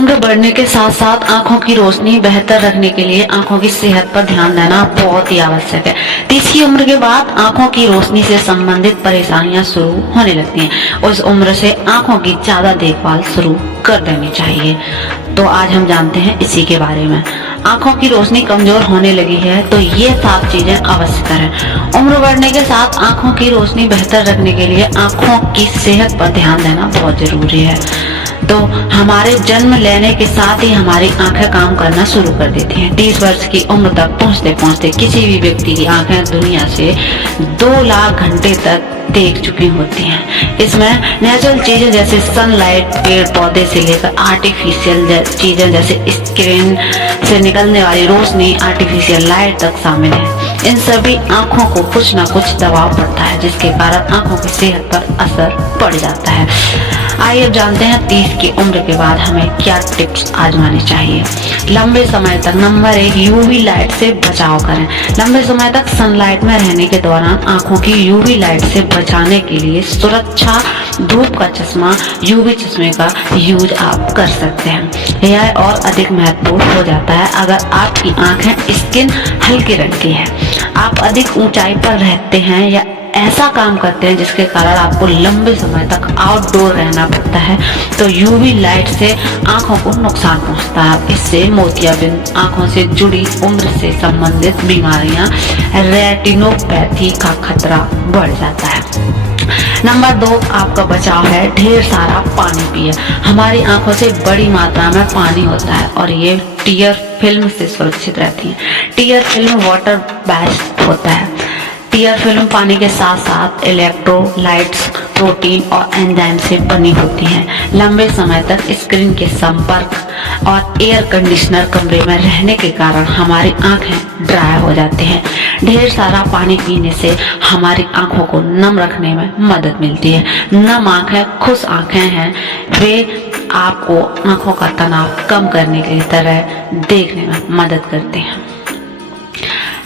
उम्र बढ़ने के साथ साथ आंखों की रोशनी बेहतर रखने के लिए आंखों की सेहत पर ध्यान देना बहुत ही आवश्यक है। 30 की उम्र के बाद आंखों की रोशनी से संबंधित परेशानियां शुरू होने लगती हैं। उस उम्र से आंखों की ज्यादा देखभाल शुरू कर देनी चाहिए। तो आज हम जानते हैं इसी के बारे में। आंखों की रोशनी कमजोर होने लगी है तो ये 7 चीजें आवश्यक हैं। उम्र बढ़ने के साथ आंखों की रोशनी बेहतर रखने के लिए आंखों की सेहत पर ध्यान देना बहुत जरूरी है। तो हमारे जन्म लेने के साथ ही हमारी आंखें काम करना शुरू कर देती हैं। 30 वर्ष की उम्र तक पहुंचते पहुंचते किसी भी व्यक्ति की आंखें दुनिया से 2 लाख घंटे तक देख चुकी होती हैं। इसमें नेचुरल चीजें जैसे सनलाइट, पेड़ पौधे से लेकर आर्टिफिशियल चीजें जैसे स्क्रीन से निकलने वाली रोशनी, आर्टिफिशियल लाइट तक शामिल है। इन सभी आंखों को कुछ न कुछ दबाव पड़ता है जिसके कारण आंखों की सेहत पर असर पड़ जाता है। आइए अब जानते हैं 30 की उम्र के बाद हमें क्या टिप्स आजमानी चाहिए। लंबे समय तक नंबर 1, यूवी लाइट से बचाव करें। लंबे समय तक सनलाइट में रहने के दौरान आंखों की यूवी लाइट से बचाने के लिए सुरक्षा धूप का चश्मा, यूवी चश्मे का यूज आप कर सकते हैं। यह और अधिक महत्वपूर्ण हो जाता है अगर आपकी आंखें स्किन हल्के रंग की है, आप अधिक ऊंचाई पर रहते हैं या ऐसा काम करते हैं जिसके कारण आपको लंबे समय तक आउटडोर रहना पड़ता है तो यूवी लाइट से आंखों को नुकसान पहुंचता है। इससे मोतियाबिंद, आंखों से जुड़ी उम्र से संबंधित बीमारियां, रेटिनोपैथी का खतरा बढ़ जाता है। नंबर 2, आपका बचाव है ढेर सारा पानी पिए। हमारी आंखों से बड़ी मात्रा में पानी होता है और ये टीयर फिल्म से सुरक्षित रहती है। टीयर फिल्म वाटर बेस्ड होता है। टीयर फिल्म पानी के साथ साथ इलेक्ट्रोलाइट्स, प्रोटीन और एंजाइम से बनी होती हैं। लंबे समय तक स्क्रीन के संपर्क और एयर कंडीशनर कमरे में रहने के कारण हमारी आंखें ड्राई हो जाती हैं। ढेर सारा पानी पीने से हमारी आंखों को नम रखने में मदद मिलती है। नम आंखें खुश आंखें हैं, वे आपको आंखों का तनाव कम करने की तरह देखने में मदद करते हैं।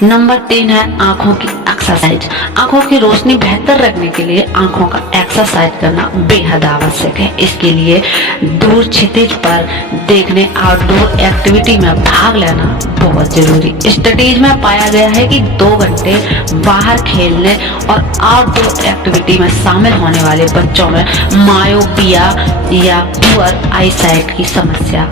नंबर 3 है आंखों की एक्सरसाइज। आंखों की रोशनी बेहतर रखने के लिए आंखों का एक्सरसाइज करना बेहद आवश्यक है। इसके लिए दूर क्षितिज पर देखने, आउटडोर एक्टिविटी में भाग लेना बहुत जरूरी। स्टडीज में पाया गया है कि 2 घंटे बाहर खेलने और आउटडोर एक्टिविटी में शामिल होने वाले बच्चों में मायोपिया या पुअर आईसाइट की समस्या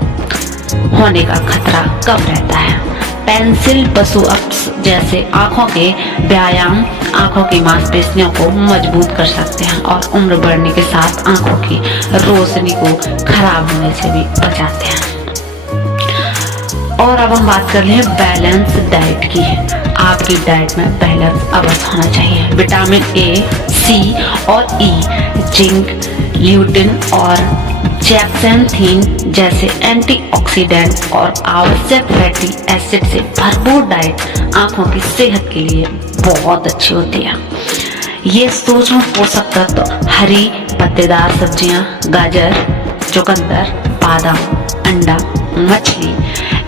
होने का खतरा कम रहता है। पेंसिल पशु अप्स जैसे आंखों के व्यायाम आंखों की मांसपेशियों को मजबूत कर सकते हैं और उम्र बढ़ने के साथ आंखों की रोशनी को खराब होने से भी बचाते हैं। और अब हम बात कर रहे हैं बैलेंस डाइट की। आपकी डाइट में बैलेंस अवश्य होना चाहिए। विटामिन ए, सी और ई, जिंक, ल्यूटिन और ज़ैक्सेंथीन जैसे एंटीऑक्सीडेंट और आवश्यक फैटी एसिड से भरपूर डाइट आंखों की सेहत के लिए बहुत अच्छी होती है। ये सूक्ष्म पोषक तत्व हरी पत्तेदार सब्जियां, गाजर, चुकंदर, बादाम, अंडा, मछली,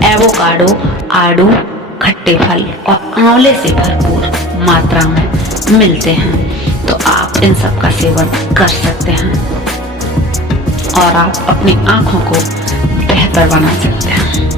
एवोकाडो, आड़ू, खट्टे फल और आंवले से भरपूर मात्रा में मिलते हैं। तो आप इन सब का सेवन कर सकते हैं और आप अपनी आंखों को बेहतर बना सकते हैं।